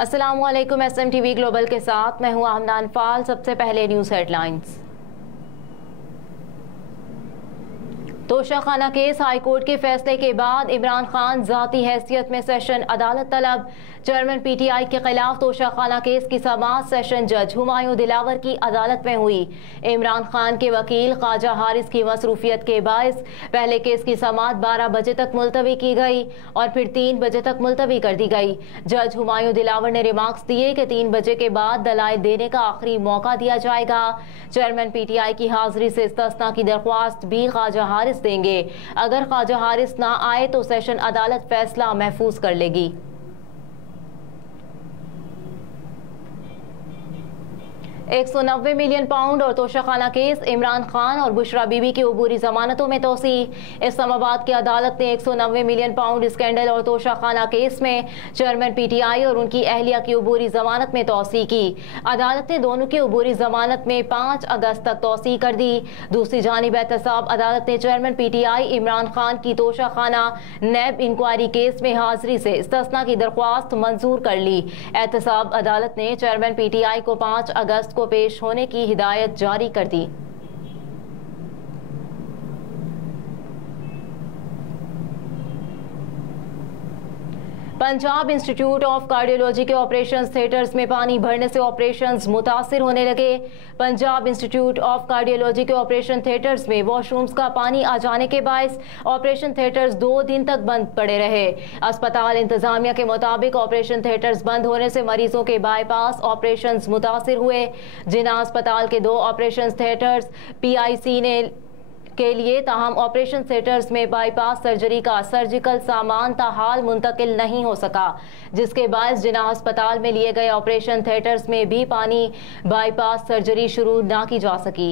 अस्सलामुअलैकुम। SMTV global के साथ मैं हूं आमना अनफाल। सबसे पहले news headlines. Toshakhana case high court के फैसले के बाद इमरान खान जाती हैसियत में सेशन अदालत तलब। चेयरमैन PTI के खिलाफ तोशाखाना केस की समाअत सेशन जज हुमायूं दिलावर की अदालत में हुई। इमरान खान के वकील ख्वाजा हारिस की मसरूफियत के बायस पहले केस की समाअत 12 बजे तक मुलतवी की गई और फिर 3 बजे तक मुलतवी कर दी गई। जज हुमायूं दिलावर ने रिमार्क्स दिए कि 3 बजे के बाद दलाइल देने का आखिरी मौका दिया जाएगा। चेयरमैन PTI की हाजिरी से इस्तिस्ना की दरख्वास्त भी ख्वाजा हारिस देंगे। अगर ख्वाजा हारिस ना आए तो सेशन अदालत फैसला महफूज कर लेगी। £190 मिलियन और तोशाखाना केस, इमरान खान और बुशरा बीबी की अबूरी जमानतों में तोसी। इस्लामाबाद की अदालत ने £190 मिलियन स्कैंडल और तोशाखाना केस में चेयरमैन PTI और उनकी अहलिया की अबूरी जमानत में तोसी की। अदालत ने दोनों की अबूरी जमानत में 5 अगस्त तक तोसी कर दी। दूसरी जानिब एहतसाब अदालत ने चेयरमैन PTI इमरान खान की तोशाखाना नैब इंक्वायरी केस में हाजिरी से इस्तिस्ना की दरख्वास्त मंजूर कर ली। एहतसाब अदालत ने चेयरमैन PTI को 5 अगस्त को पेश होने की हिदायत जारी कर दी। पंजाब इंस्टीट्यूट ऑफ कार्डियोलॉजी के ऑपरेशन थिएटर्स में पानी भरने से ऑपरेशंस मुतासिर होने लगे। पंजाब इंस्टीट्यूट ऑफ कार्डियोलॉजी के ऑपरेशन थिएटर्स में वॉशरूम्स का पानी आ जाने के बायस ऑपरेशन थिएटर्स 2 दिन तक बंद पड़े रहे। अस्पताल इंतजामिया के मुताबिक ऑपरेशन थिएटर्स बंद होने से मरीजों के बाईपास ऑपरेशंस मुतासिर हुए। जिना अस्पताल के 2 ऑपरेशन थिएटर्स PIC ने के लिए ताहम ऑपरेशन थिएटर्स में बाईपास सर्जरी का सर्जिकल सामान ताहाल मुंतकिल नहीं हो सका, जिसके बायस जिना अस्पताल में लिए गए ऑपरेशन थिएटर्स में भी पानी बाईपास सर्जरी शुरू ना की जा सकी।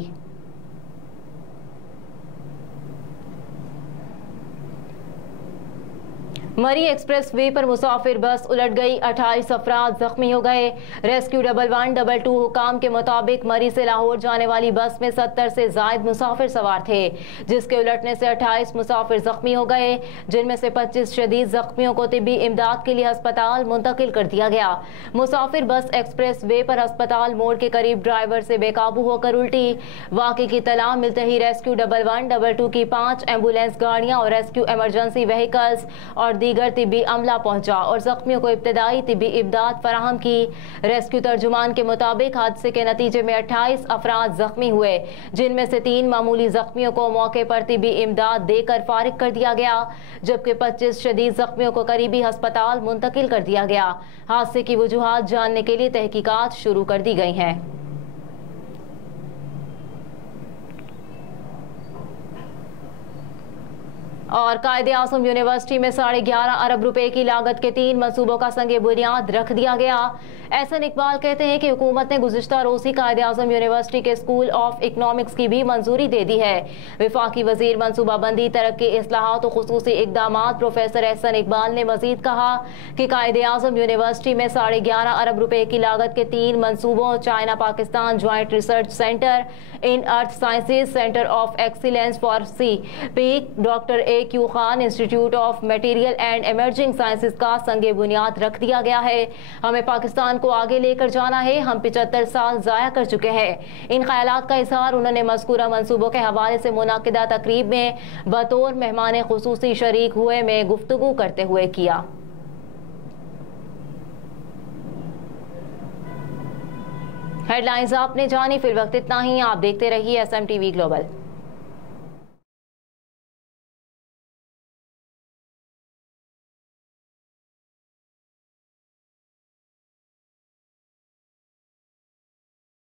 मरी एक्सप्रेस वे पर मुसाफिर बस उलट गई, 28 अफराद जख्मी हो गए। रेस्क्यू 1112 हुकाम के मुताबिक मरी से लाहौर जाने वाली बस में 70 से जायद मुसाफिर सवार थे, जिसके उलटने से 28 मुसाफिर जख्मी हो गए, जिनमें से 25 शदीद जख्मियों को तिब्बी इमदाद के लिए अस्पताल मुंतकिल कर दिया गया। मुसाफिर बस एक्सप्रेस वे पर अस्पताल मोड़ के करीब ड्राइवर से बेकाबू होकर उल्टी। वाक़े की तलाह मिलते ही रेस्क्यू 1112 की 5 एम्बुलेंस गाड़ियां और रेस्क्यू इमरजेंसी व्हीकल्स और दीगर तिब्बी अमला पहुंचा और जख्मियों को इब्तदाई तिब्बी इमदाद फराहम की। रेस्क्यू तर्जुमान के मुताबिक हादसे के नतीजे में 28 अफराद जख्मी हुए, जिनमें से 3 मामूली जख्मियों को मौके पर तिब्बी इमदाद देकर फारिग कर दिया गया, जबकि 25 शदीद जख्मियों को करीबी अस्पताल मुंतकिल कर दिया गया। हादसे की वजूहात जानने के लिए तहकीकात शुरू कर दी गई हैं। और कायदे-आज़म यूनिवर्सिटी में 11.5 अरब रुपए की लागत के 3 मनसूबों का संगे बुनियाद रख दिया गया। एहसन इकबाल कहते हैं कि हुकूमत ने गुज़िश्ता रोज़ी कायदे-आज़म यूनिवर्सिटी के स्कूल ऑफ इकनॉमिक्स की भी मंजूरी दे दी है। वफाकी वजीर मनसूबाबंदी, तरक्की, इस्लाहात और खुसूसी इक़दामात प्रोफेसर एहसन इकबाल ने मजीद कहा कि कायदे-आज़म यूनिवर्सिटी में 11.5 अरब रुपए की लागत के 3 मनसूबों China Pakistan joint research centre in earth sciences, centre of excellence for CPEC doctor AQ Khan institute of material and emerging sciences का संगे बुनियाद रख दिया गया है। हमें पाकिस्तान को आगे लेकर जाना है। हम 75 साल ज़ाया कर चुके हैं। इन ख्यालात का इजहार उन्होंने मज़कूरा मंसूबों के हवाले से मुनाकिदा तकरीब में बतौर मेहमान खुसूसी शरीक हुए में गुफ्तगू करते हुए किया। हेडलाइंस आपने जानी, फिर वक्त इतना ही। आप देखते रहिए SMTV ग्लोबल।